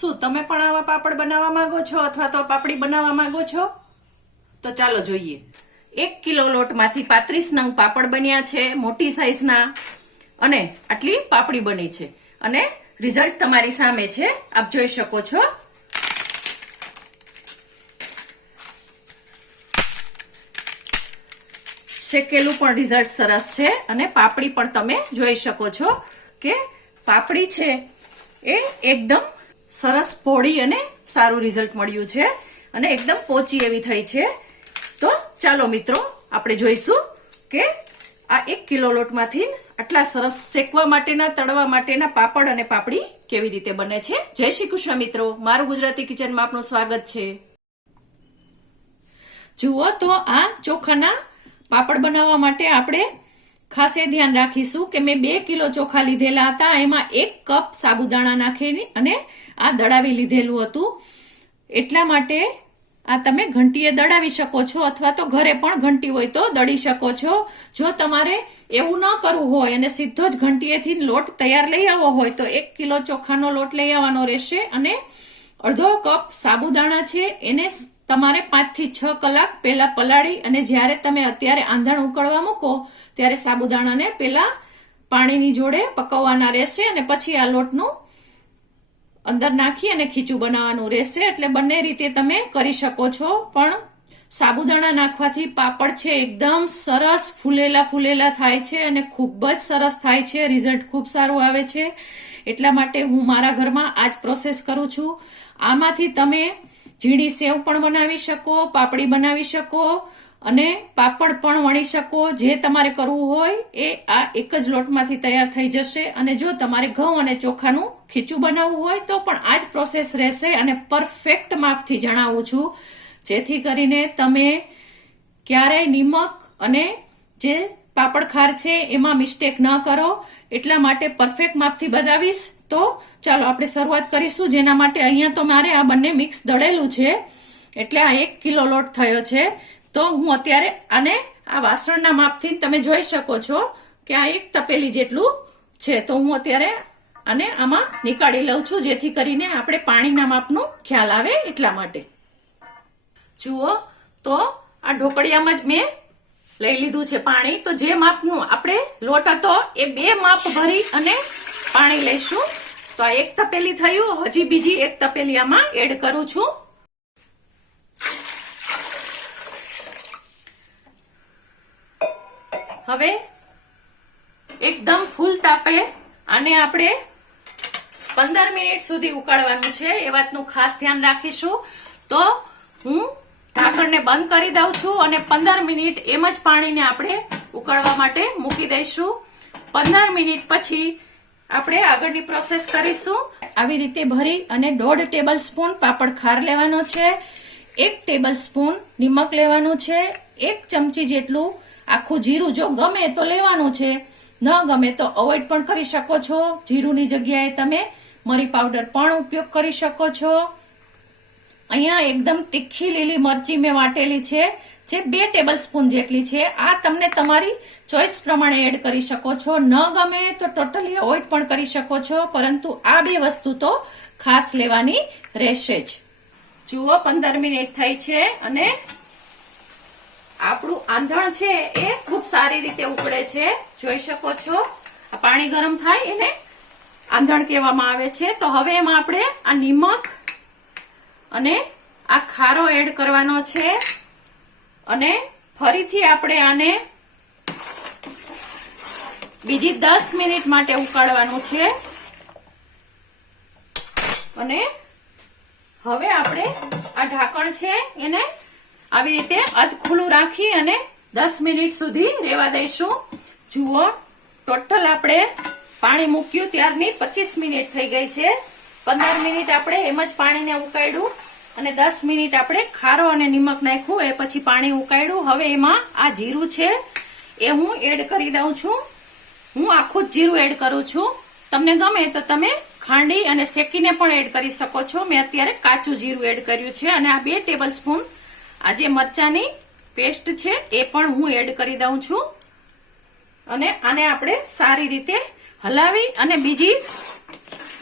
શું તમે પણ આવા પાપડ બનાવવા માંગો છો અથવા તો પાપડી બનાવવા માંગો છો? તો ચાલો જોઈએ. 1 કિલો લોટમાંથી 35 નંગ પાપડ બન્યા છે, મોટી સાઈઝના, અને આટલી પાપડી બની છે. અને રિઝલ્ટ તમારી સામે છે, આપ જોઈ શકો છો. શેકેલું પણ રિઝલ્ટ સરસ છે અને પાપડી પણ તમે જોઈ શકો છો કે પાપડી છે એ એકદમ સરસ પોળી અને સારું રિઝલ્ટ મળ્યું છે અને એકદમ પોચી એવી થઈ છે. તો ચાલો મિત્રો, આપણે જોઈશું કે આ 1 કિલો લોટમાંથી આટલા સરસ શેકવા માટેના, તળવા માટેના પાપડ અને પાપડી કેવી રીતે બને છે. જય શ્રી કૃષ્ણ મિત્રો, મારું ગુજરાતી કિચનમાં આપનું સ્વાગત છે. જુઓ તો આ ચોખાના પાપડ બનાવવા માટે આપણે ખાસ એ ધ્યાન રાખીશું કે મેં 2 કિલો ચોખા લીધેલા હતા, એમાં 1 કપ સાબુદાણા નાખીને અને આ દળાવી લીધેલું હતું. એટલા માટે આ તમે ઘંટીએ દળાવી શકો છો અથવા તો ઘરે પણ ઘંટી હોય તો દળી શકો છો. જો તમારે એવું ન કરવું હોય અને સીધો જ ઘંટીએથી લોટ તૈયાર લઈ આવવો હોય તો 1 કિલો ચોખાનો લોટ લઈ આવવાનો રહેશે અને અડધો કપ સાબુદાણા છે એને તમારે 5 થી 6 કલાક પહેલા પલાળી અને જ્યારે તમે અત્યારે આંધણ ઉકળવા મૂકો ત્યારે સાબુદાણાને પહેલા પાણીની જોડે પકવવાના રહેશે અને પછી આ લોટનું અંદર નાખી અને ખીચું બનાવવાનું રહેશે. એટલે બંને રીતે તમે કરી શકો છો. પણ સાબુદાણા નાખવાથી પાપડ છે એકદમ સરસ ફૂલેલા થાય છે અને ખૂબ જ સરસ થાય છે, રિઝલ્ટ ખૂબ સારું આવે છે. એટલા માટે હું મારા ઘરમાં આ જ પ્રોસેસ કરું છું. આમાંથી તમે ઝીણી સેવ પણ બનાવી શકો, પાપડી બનાવી શકો અને પાપડ પણ વણી શકો. જે તમારે કરવું હોય એ આ એક જ લોટમાંથી તૈયાર થઈ જશે. અને જો તમારે ઘઉં અને ચોખાનું ખીચું બનાવવું હોય તો પણ આ જ પ્રોસેસ રહેશે અને પરફેક્ટ માપથી જણાવું છું, જેથી કરીને તમે ક્યારેય નિમક અને જે પાપડ ખાર છે એમાં મિસ્ટેક ન કરો. એટલા માટે પરફેક્ટ માપથી બનાવીશ. તો ચાલો આપણે શરૂઆત કરીશું. જેના માટે અહીંયા તો મારે આ બંને મિક્સ દળેલું છે, એટલે આ 1 કિલો લોટ થયો છે. તો હું અત્યારે આને આ વાસણના માપથી તમે જોઈ શકો છો કે આ 1 તપેલી જેટલું છે. તો હું અત્યારે આને આમાં નીકાળી લઉં છું, જેથી કરીને આપણે પાણીના માપનું ખ્યાલ આવે એટલા માટે. જુઓ તો આ ઢોકળિયામાં જ મેં લઈ લીધું છે પાણી. તો જે માપનું આપણે લોટ હતો એ 2 માપ ભરી અને પાણી લઈશું. તો આ 1 તપેલી થયું. હજી બીજી 1 તપેલી આમાં એડ કરું છું. હવે એકદમ ફૂલ તાપે આને આપણે 15 મિનિટ સુધી ઉકાળવાનું છે, એ વાતનું ખાસ ધ્યાન રાખીશું. તો હું ઢાંકણને બંધ કરી દઉં છું અને 15 મિનિટ એમ જ પાણીને આપણે ઉકળવા માટે મૂકી દઈશું. 15 મિનિટ પછી આપણે આગળની પ્રોસેસ કરીશું. આવી રીતે ભરી અને 1.5 ટેબલ સ્પૂન પાપડ ખાર લેવાનો છે, 1 ટેબલ સ્પૂન નિમક લેવાનું છે, 1 ચમચી જેટલું આખું જીરું જો ગમે તો લેવાનું છે, ન ગમે તો અવોઇડ પણ કરી શકો છો. જીરુંની જગ્યાએ તમે મરી પાવડર પણ ઉપયોગ કરી શકો છો. અહીંયા એકદમ તીખી લીલી મરચી મેં વાટેલી છે, જે 2 ટેબલ સ્પૂન જેટલી છે. આ તમને તમારી ચોઈસ પ્રમાણે એડ કરી શકો છો. ન ગમે તો ટોટલી અવોઇડ પણ કરી શકો છો, પરંતુ આ 2 વસ્તુ તો ખાસ લેવાની રહેશે જ. જુઓ 15 મિનિટ થઈ છે અને આપણું આંધણ છે એ ખૂબ સારી રીતે ઉકળે છે, જોઈ શકો છો. આ પાણી ગરમ થાય એને આંધણ કહેવામાં આવે છે. તો હવે એમાં આપણે આ નિમક અને આ ખારો એડ કરવાનો છે અને ફરીથી આપણે આને બીજી 10 મિનિટ માટે ઉકાળવાનું છે. અને હવે આપણે આ ઢાંકણ છે એને આવી રીતે અધ ખુલ્લું રાખી અને 10 મિનિટ સુધી રહેવા દઈશું. જુઓ ટોટલ આપણે પાણી મૂક્યું ત્યારની 25 મિનિટ થઈ ગઈ છે. 15 મિનિટ આપણે એમ જ પાણીને ઉકાળ્યું અને 10 મિનિટ આપણે ખારો અને નિમક નાખ્યું, એ પછી પાણી ઉકાળ્યું. હવે એમાં આ જીરું છે એ હું એડ કરી દઉં છું. હું આખું જ જીરું એડ કરું છું. તમને ગમે તો તમે ખાંડી અને શેકીને પણ એડ કરી શકો છો. મેં અત્યારે કાચું જીરું એડ કર્યું છે અને આ 2 ટેબલ સ્પૂન આ જે મરચાની પેસ્ટ છે એ પણ હું એડ કરી દઉં છું. અને આને આપણે સારી રીતે હલાવી અને બીજી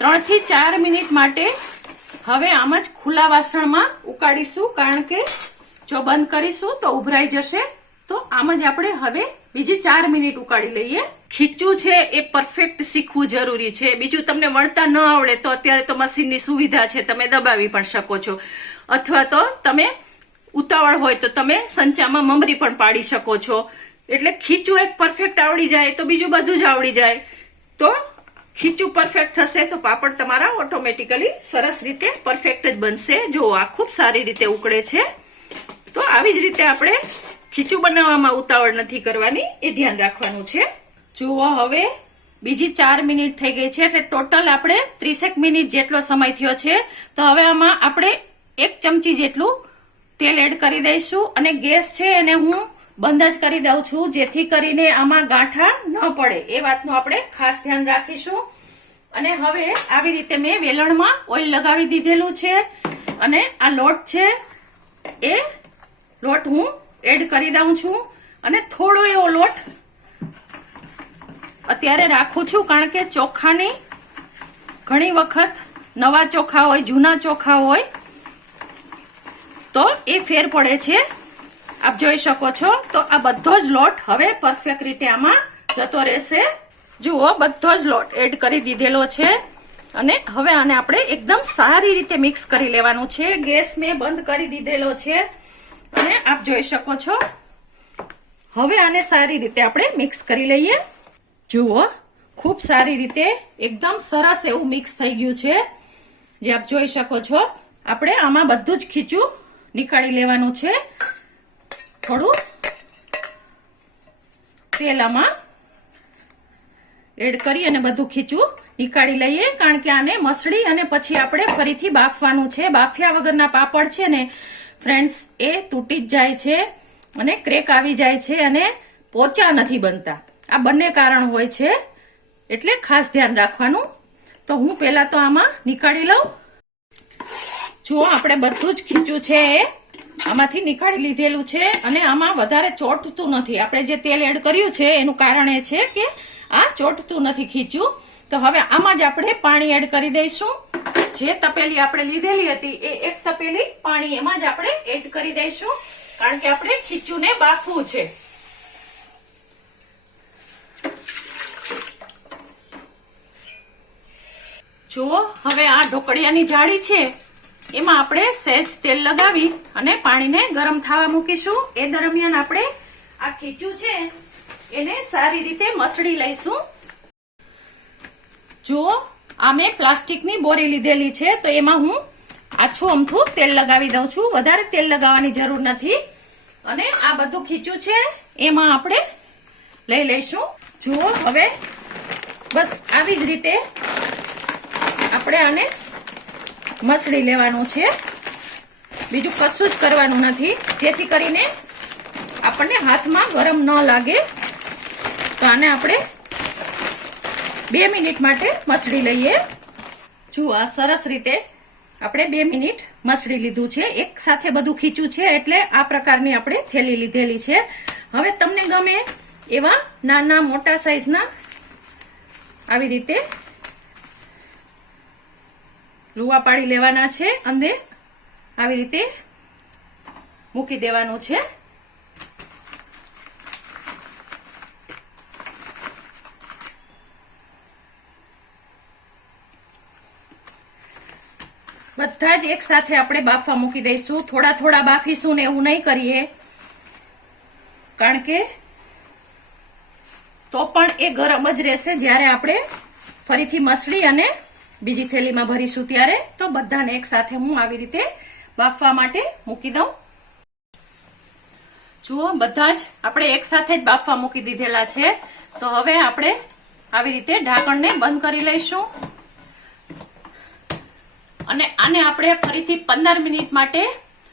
3 થી 4 મિનિટ માટે હવે આમ જ ખુલ્લા વાસણમાં ઉકાળીશું, કારણ કે જો બંધ કરીશું તો ઉભરાઈ જશે. તો આમ જ આપણે હવે બીજી 4 મિનિટ ઉકાળી લઈએ. ખીચું છે એ પરફેક્ટ શીખવું જરૂરી છે. બીજું તમને વણતા ન આવડે તો અત્યારે તો મશીનની સુવિધા છે, તમે દબાવી પણ શકો છો, અથવા તો તમે ઉતાવળ હોય તો તમે સંચામાં મમરી પણ પાડી શકો છો. એટલે ખીચું એક પરફેક્ટ આવડી જાય તો બીજું બધું જ આવડી જાય. તો ખીચું પરફેક્ટ થશે તો પાપડ તમારા ઓટોમેટિકલી સરસ રીતે પરફેક્ટ જ બનશે. જો આ ખૂબ સારી રીતે ઉકળે છે. તો આવી જ રીતે આપણે ખીચું બનાવવામાં ઉતાવળ નથી કરવાની, એ ધ્યાન રાખવાનું છે. જુઓ હવે બીજી 4 મિનિટ થઈ ગઈ છે, એટલે ટોટલ આપણે 30 મિનિટ જેટલો સમય થયો છે. તો હવે આમાં આપણે 1 ચમચી જેટલું તેલ એડ કરી દઈશું, અને ગેસ છે એને હું બંધ જ કરી દઉં છું, જેથી કરીને આમાં ગાંઠા ન પડે. એ વાતનું આપણે ખાસ ધ્યાન રાખીશું. અને હવે આવી રીતે મેં વેલણમાં ઓઇલ લગાવી દીધેલું છે, અને આ લોટ છે એ લોટ હું એડ કરી દઉં છું. અને થોડો એવો લોટ અત્યારે રાખું છું, કારણ કે ચોખાની ઘણી વખત નવા ચોખા હોય, જૂના ચોખા હોય તો એ ફેર પડે છે. આપ જોઈ શકો છો. તો આ બધો જ લોટ હવે પરફેક્ટ રીતે આમાં જતો રહેશે. જુઓ બધો જ લોટ એડ કરી દીધેલો છે, અને હવે આને આપણે એકદમ સારી રીતે મિક્સ કરી લેવાનું છે. ગેસ મેં બંધ કરી દીધેલો છે, અને આપ જોઈ શકો છો. હવે આને સારી રીતે આપણે મિક્સ કરી લઈએ. જુઓ ખૂબ સારી રીતે એકદમ સરસ એવું મિક્સ થઈ ગયું છે, જે આપ જોઈ શકો છો. આપણે આમાં બધું જ ખીચું નીકાળી લેવાનું છે. થોડું તેલ આમાં એડ કરી અને બધું ખીચું નીકાળી લઈએ, કારણ કે આને મસળી અને પછી આપણે ફરીથી બાફવાનું છે. બાફ્યા વગરના પાપડ છે ને ફ્રેન્ડ્સ, એ તૂટી જ જાય છે અને ક્રેક આવી જાય છે, અને પોચા નથી બનતા. આ બંને કારણ હોય છે, એટલે ખાસ ધ્યાન રાખવાનું. તો હું પહેલા તો આમાં નીકાળી લઉં. જો આપણે બધું જ ખીચું છે એ આમાંથી નીકાળી લીધેલું છે, અને આમાં વધારે ચોંટતું નથી. આપણે જે તેલ એડ કર્યું છે એનું કારણ એ છે કે આ ચોંટતું નથી ખીચું. તો હવે આમાં જ આપણે પાણી એડ કરી દઈશું. જે તપેલી આપણે લીધેલી હતી એ 1 તપેલી પાણી એમાં જ આપણે એડ કરી દઈશું, કારણ કે આપણે ખીચુંને બાફવું છે. જુઓ હવે આ ઢોકળિયાની જાળી છે એમાં આપણે સહેજ તેલ લગાવી અને પાણીને ગરમ થવા મૂકીશું. એ દરમિયાન આપણે આ ખીચું છે એને સારી રીતે મસળી લઈશું. જુઓ આ મેં પ્લાસ્ટિકની બોરી લીધેલી છે, તો એમાં હું આછું અમથું તેલ લગાવી દઉં છું. વધારે તેલ લગાવવાની જરૂર નથી. અને આ બધું ખીચું છે એમાં આપણે લઈ લઈશું. જુઓ હવે બસ આવી જ રીતે આપણે આને મસળી લેવાનું છે. બીજું કશું જ કરવાનું નથી, જેથી કરીને આપણને હાથમાં ગરમ ન લાગે. તો આને આપણે 2 મિનિટ માટે મસળી લઈએ. જુઓ આ સરસ રીતે આપણે 2 મિનિટ મસળી લીધું છે. એક સાથે બધું ખીચું છે, એટલે આ પ્રકારની આપણે થેલી લીધેલી છે. હવે તમને ગમે એવા નાના મોટા સાઈઝના આવી રીતે લુવા પાડી લેવાના છે, અંદર આવી રીતે મૂકી દેવાનું છે. બધા જ એક સાથે આપણે બાફવા મૂકી દઈશું. થોડા થોડા બાફીશું ને એવું નહીં કરીએ, કારણ કે તો પણ એ ગરમ જ રહેશે. જ્યારે આપણે ફરીથી મસળી અને બીજી થેલીમાં ભરીશું ત્યારે તો બધાને એક સાથે હું આવી રીતે બાફવા માટે મૂકી દઉં. જુઓ બધા જ આપણે એક સાથે જ બાફવા મૂકી દીધેલા છે. તો હવે આપણે આવી રીતે ઢાંકણને બંધ કરી લઈશું, અને આને આપણે ફરીથી 15 મિનિટ માટે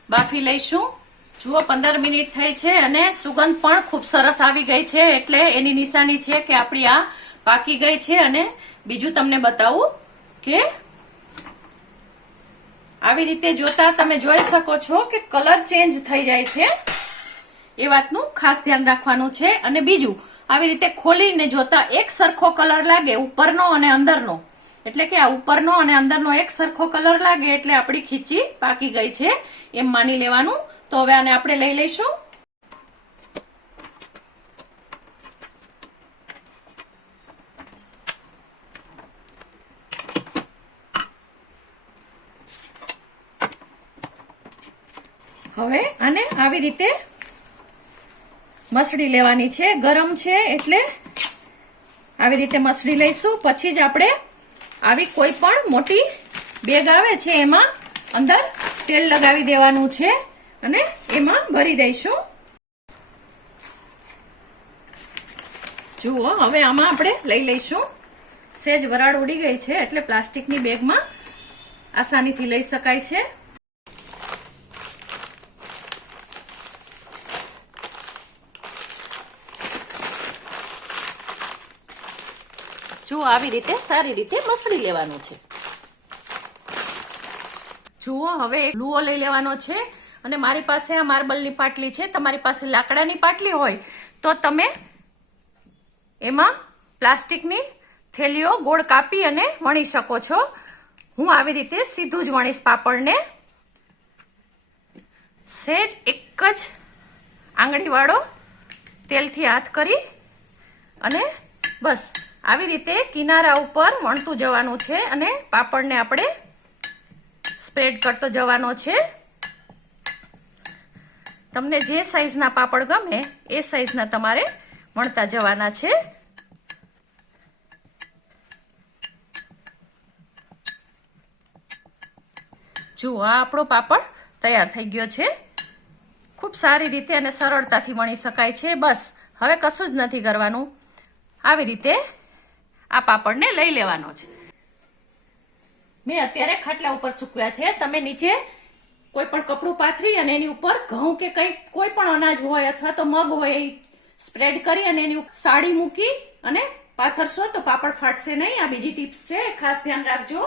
બાફી લઈશું. જુઓ 15 મિનિટ થઈ છે અને સુગંધ પણ ખૂબ સરસ આવી ગઈ છે, એટલે એની નિશાની છે કે આપણી આ પાકી ગઈ છે. અને બીજું તમને બતાવું કે આવી રીતે જોતા તમે જોઈ શકો છો કે કલર ચેન્જ થઈ જાય છે. એ વાતનું ખાસ ધ્યાન રાખવાનું છે. અને બીજું આવી રીતે ખોલીને જોતા એક સરખો કલર લાગે ઉપરનો અને અંદરનો, એટલે કે આ ઉપરનો અને અંદરનો એક સરખો કલર લાગે એટલે આપણી ખીચી પાકી ગઈ છે એમ માની લેવાનું. તો હવે આને આપણે લઈ લઈશું. હવે આને આવી રીતે મસળી લેવાની છે. ગરમ છે એટલે આવી રીતે મસળી લઈશું. પછી જ આપણે આવી કોઈ પણ મોટી બેગ આવે છે એમાં અંદર તેલ લગાવી દેવાનું છે અને એમાં ભરી દઈશું. જુઓ હવે આમાં આપણે લઈ લઈશું. સેજ વરાળ ઉડી ગઈ છે એટલે પ્લાસ્ટિકની બેગમાં આસાનીથી લઈ શકાય છે. જુઓ આવી રીતે સારી રીતે મસળી લેવાનું છે. જુઓ હવે લુઓ લઈ લેવાનો છે અને મારી પાસે આ માર્બલની પાટલી છે. તમારી પાસે લાકડાની પાટલી હોય તો તમે એમાં પ્લાસ્ટિકની થેલીઓ ગોળ કાપી અને વણી શકો છો. હું આવી રીતે સીધું જ વણીશ પાપડને. સહેજ એક જ આંગળી વાળો તેલથી હાથ કરી અને બસ આવી રીતે કિનારા ઉપર વણતું જવાનું છે અને પાપડને આપણે સ્પ્રેડ કરતો જવાનો છે. તમને જે સાઈઝના પાપડ ગમે એ સાઈઝના તમારે વણતા જવાના છે. જુઓ આ આપણો પાપડ તૈયાર થઈ ગયો છે. ખૂબ સારી રીતે અને સરળતાથી વણી શકાય છે. બસ હવે કશું જ નથી કરવાનું. આવી રીતે આ પાપડને લઈ લેવાનો છે. મેં અત્યારે ખાટલા ઉપર સૂકવ્યા છે. તમે નીચે કોઈ પણ કપડું પાથરી અને એની ઉપર ઘઉં કે કોઈ પણ અનાજ હોય અથવા તો મગ હોય એ સ્પ્રેડ કરી અને એની ઉપર સાડી મૂકી અને પાથરશો તો પાપડ ફાટશે નહીં. આ બીજી ટિપ્સ છે, ખાસ ધ્યાન રાખજો.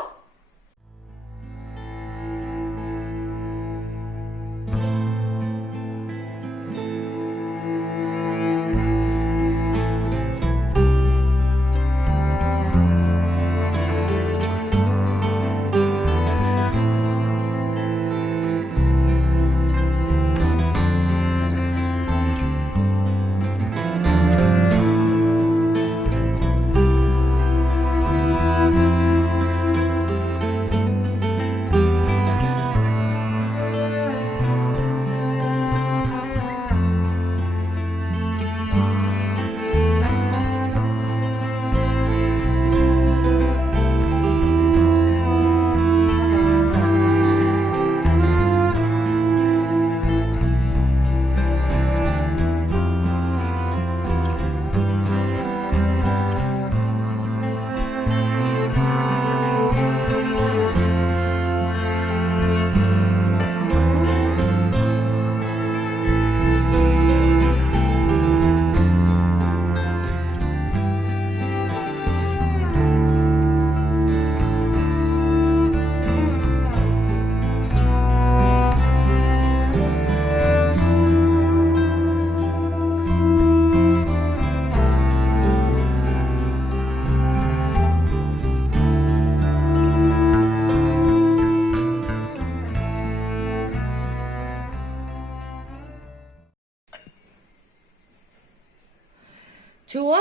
જુઓ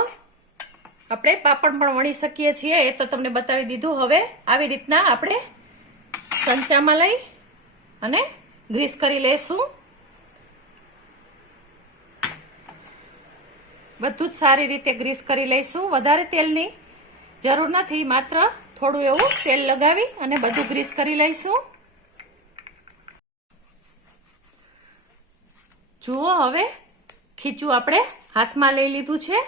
આપણે પાપડ પણ વણી શકીએ છીએ. એ તો તમને બતાવી દીધું. હવે આવી રીતના આપણે સંચામાં લઈ અને ગ્રીસ કરી લેશું. બધું જ સારી રીતે ગ્રીસ કરી લઈશું. વધારે તેલની જરૂર નથી, માત્ર થોડું એવું તેલ લગાવી અને બધું ગ્રીસ કરી લઈશું. જુઓ હવે ખીચું આપણે હાથમાં લઈ લીધું છે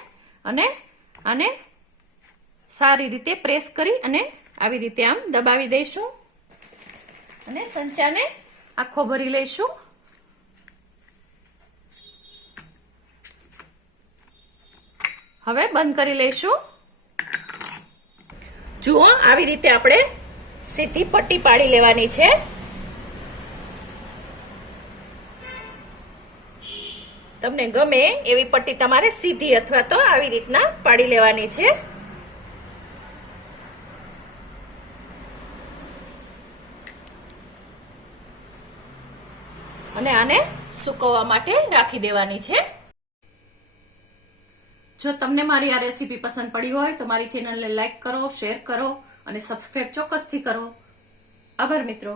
અને આને સારી રીતે પ્રેસ કરી અને આવી રીતે આમ દબાવી દઈશું અને સંચાને આખો ભરી લઈશું. હવે બંધ કરી લઈશું. જુઓ આવી રીતે આપણે સીધી પટ્ટી પાડી લેવાની છે. તમને ગમે એવી પટ્ટી તમારે સીધી અથવા તો આવી રીતના પાડી લેવાની છે. અને આને સૂકવવા માટે રાખી દેવાની છે. જો તમને મારી આ રેસીપી પસંદ પડી હોય તો મારી ચેનલને લાઈક કરો, શેર કરો અને સબસ્ક્રાઇબ ચોક્કસથી કરો. આભાર મિત્રો.